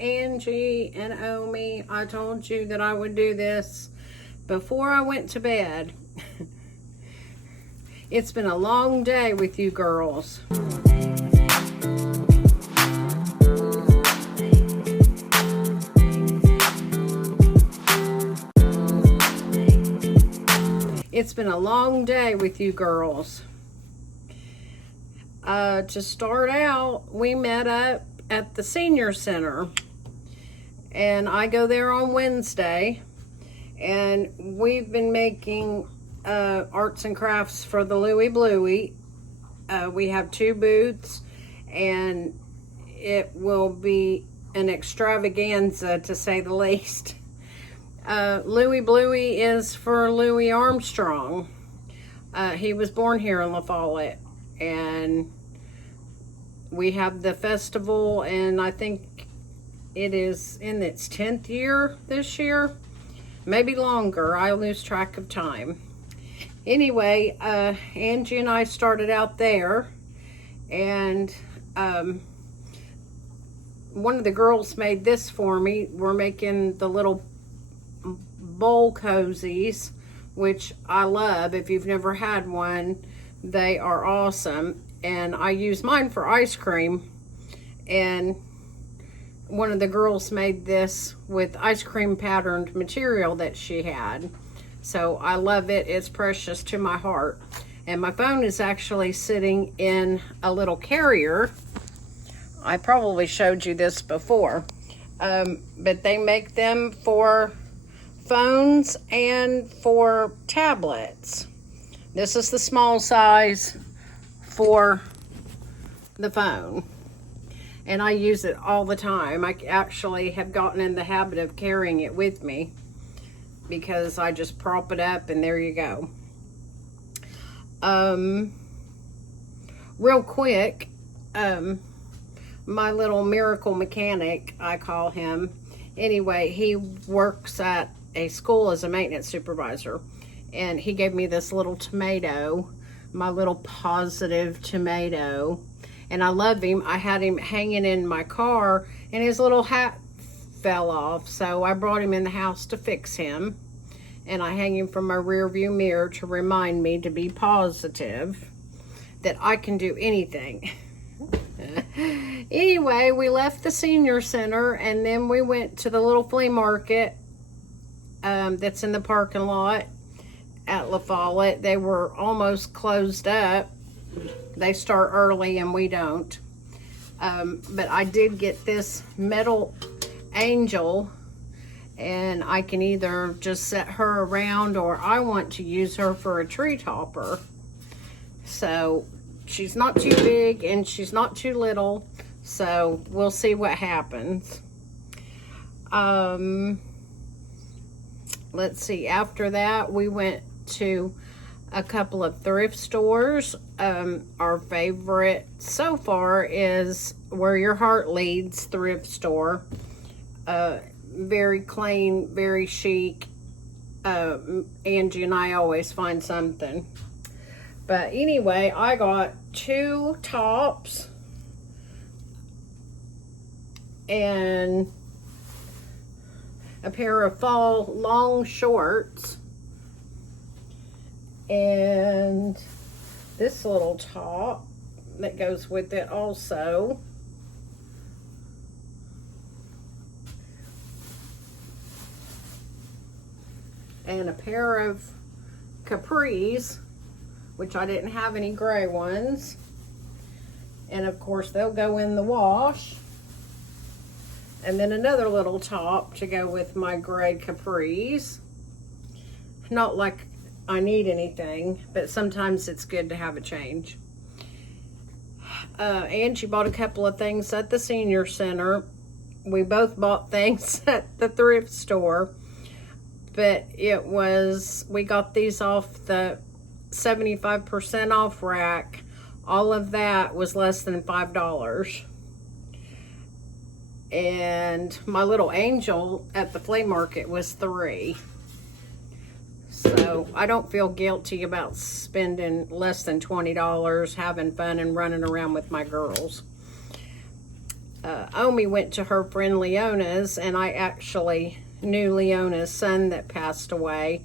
Angie and Omi. I told you that I would do this before I went to bed. It's been a long day with you girls. It's been a long day with you girls. To start out, we met up at the senior center, and I go there on Wednesday, and we've been making arts and crafts for the Louie Bluey. We have 2 booths, and it will be an extravaganza to say the least. Louie Bluey is for Louis Armstrong. He was born here in La Follette, and we have the festival, and I think it is in its 10th year this year, maybe longer. I lose track of time. Anyway, Angie and I started out there, and one of the girls made this for me. We're making the little bowl cozies, which I love. If you've never had one, they are awesome. And I use mine for ice cream, and one of the girls made this with ice cream patterned material that she had. So I love it. It's precious to my heart. And my phone is actually sitting in a little carrier. I probably showed you this before, but they make them for phones and for tablets. This is the small size for the phone, and I use it all the time. I actually have gotten in the habit of carrying it with me because I just prop it up and there you go. Real quick, my little miracle mechanic, I call him. Anyway, he works at a school as a maintenance supervisor, and he gave me this little tomato, my little positive tomato, and I love him. I had him hanging in my car, and his little hat fell off, so I brought him in the house to fix him, and I hang him from my rear view mirror to remind me to be positive, that I can do anything. Anyway, we left the senior center, and then we went to the little flea market that's in the parking lot at La Follette. They were almost closed up. They start early and we don't. But I did get this metal angel, and I can either just set her around, or I want to use her for a tree topper. So she's not too big and she's not too little, so we'll see what happens. Let's see, after that we went to a couple of thrift stores. Our favorite so far is Where Your Heart Leads thrift store. Very clean, very chic. Angie and I always find something. But anyway, I got 2 tops and a pair of fall long shorts, and this little top that goes with it also. And a pair of capris, which I didn't have any gray ones. And of course they'll go in the wash. And then another little top to go with my gray capris. Not like I need anything, but sometimes it's good to have a change. Angie bought a couple of things at the senior center. We both bought things at the thrift store, but we got these off the 75% off rack. All of that was less than $5. And my little angel at the flea market was $3. So I don't feel guilty about spending less than $20 having fun and running around with my girls. Omi went to her friend Leona's, and I actually knew Leona's son that passed away,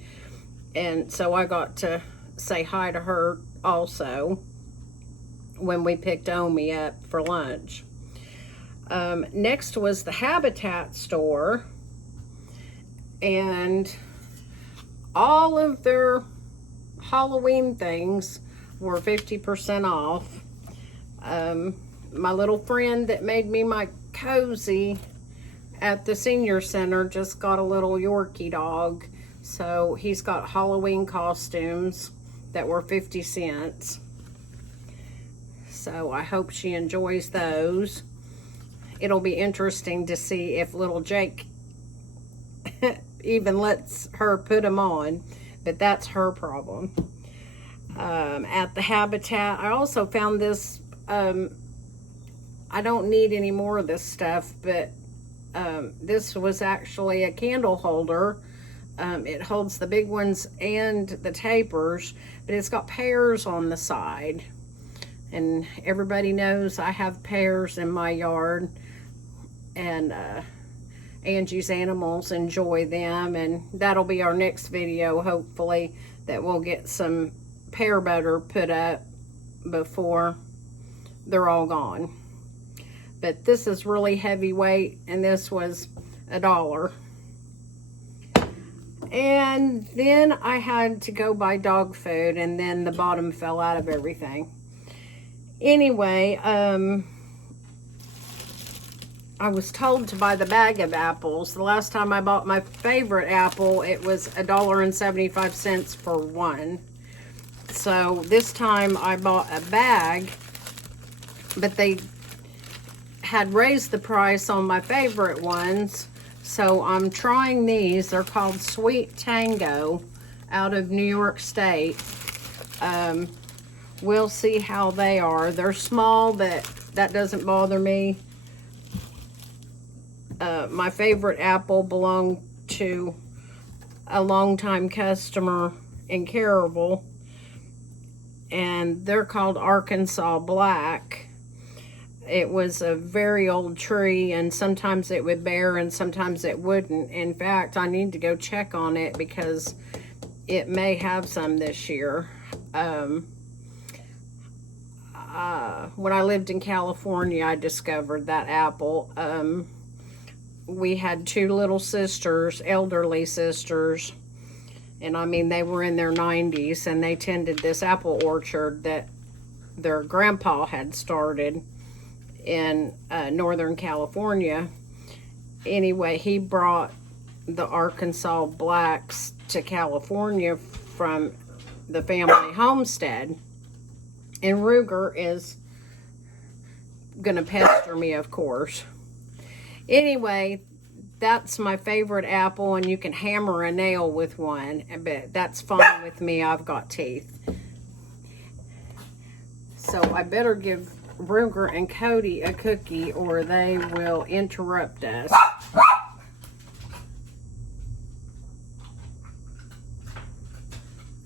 and so I got to say hi to her also when we picked Omi up for lunch. Next was the Habitat store, and all of their Halloween things were 50% off. My little friend that made me my cozy at the senior center just got a little Yorkie dog. So he's got Halloween costumes that were 50 cents. So I hope she enjoys those. It'll be interesting to see if little Jake even lets her put them on, but that's her problem. At the Habitat, I also found this, I don't need any more of this stuff, but this was actually a candle holder. It holds the big ones and the tapers, but it's got pears on the side. And everybody knows I have pears in my yard, and Angie's animals enjoy them, and that'll be our next video, hopefully, that we'll get some pear butter put up before they're all gone. But this is really heavyweight, and this was $1. And then I had to go buy dog food, and then the bottom fell out of everything. Anyway, I was told to buy the bag of apples. The last time I bought my favorite apple, it was $1.75 for one. So this time I bought a bag, but they had raised the price on my favorite ones. So I'm trying these. They're called Sweet Tango out of New York State. We'll see how they are. They're small, but that doesn't bother me. My favorite apple belonged to a longtime customer in Carrollville, and they're called Arkansas Black. It was a very old tree, and sometimes it would bear and sometimes it wouldn't. In fact, I need to go check on it because it may have some this year. When I lived in California, I discovered that apple. We had two little sisters, elderly sisters, and I mean, they were in their 90s, and they tended this apple orchard that their grandpa had started in Northern California. Anyway, he brought the Arkansas Blacks to California from the family homestead, and Ruger is gonna pester me, of course. Anyway, that's my favorite apple, and you can hammer a nail with one, but that's fine with me. I've got teeth. So I better give Ruger and Cody a cookie or they will interrupt us.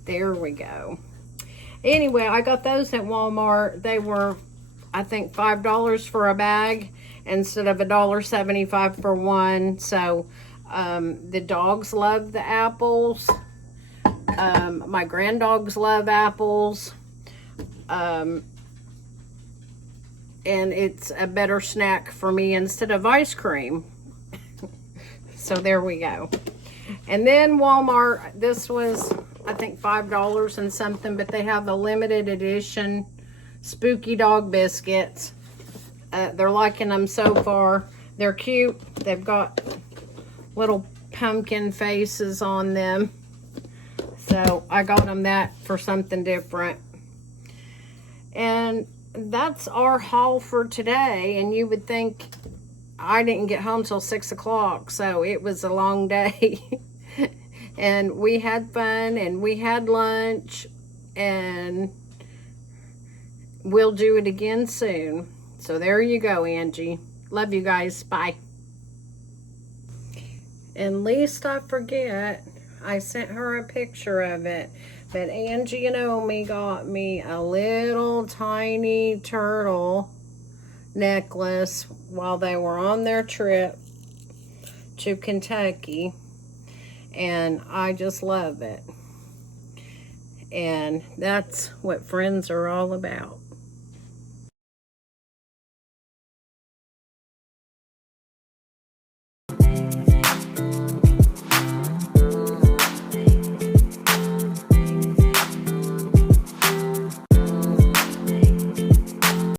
There we go. Anyway, I got those at Walmart. They were, I think, $5 for a bag instead of $1.75 for one. So the dogs love the apples. My granddogs love apples. And it's a better snack for me instead of ice cream. So there we go. And then Walmart, this was, I think, $5 and something, but they have a limited edition spooky dog biscuits. They're liking them so far. They're cute. They've got little pumpkin faces on them. So I got them that for something different. And that's our haul for today. And you would think I didn't get home till 6 o'clock, so it was a long day. And we had fun, and we had lunch, and we'll do it again soon. So there you go, Angie. Love you guys. Bye. And least I forget, I sent her a picture of it. But Angie and Omi got me a little tiny turtle necklace while they were on their trip to Kentucky, and I just love it. And that's what friends are all about.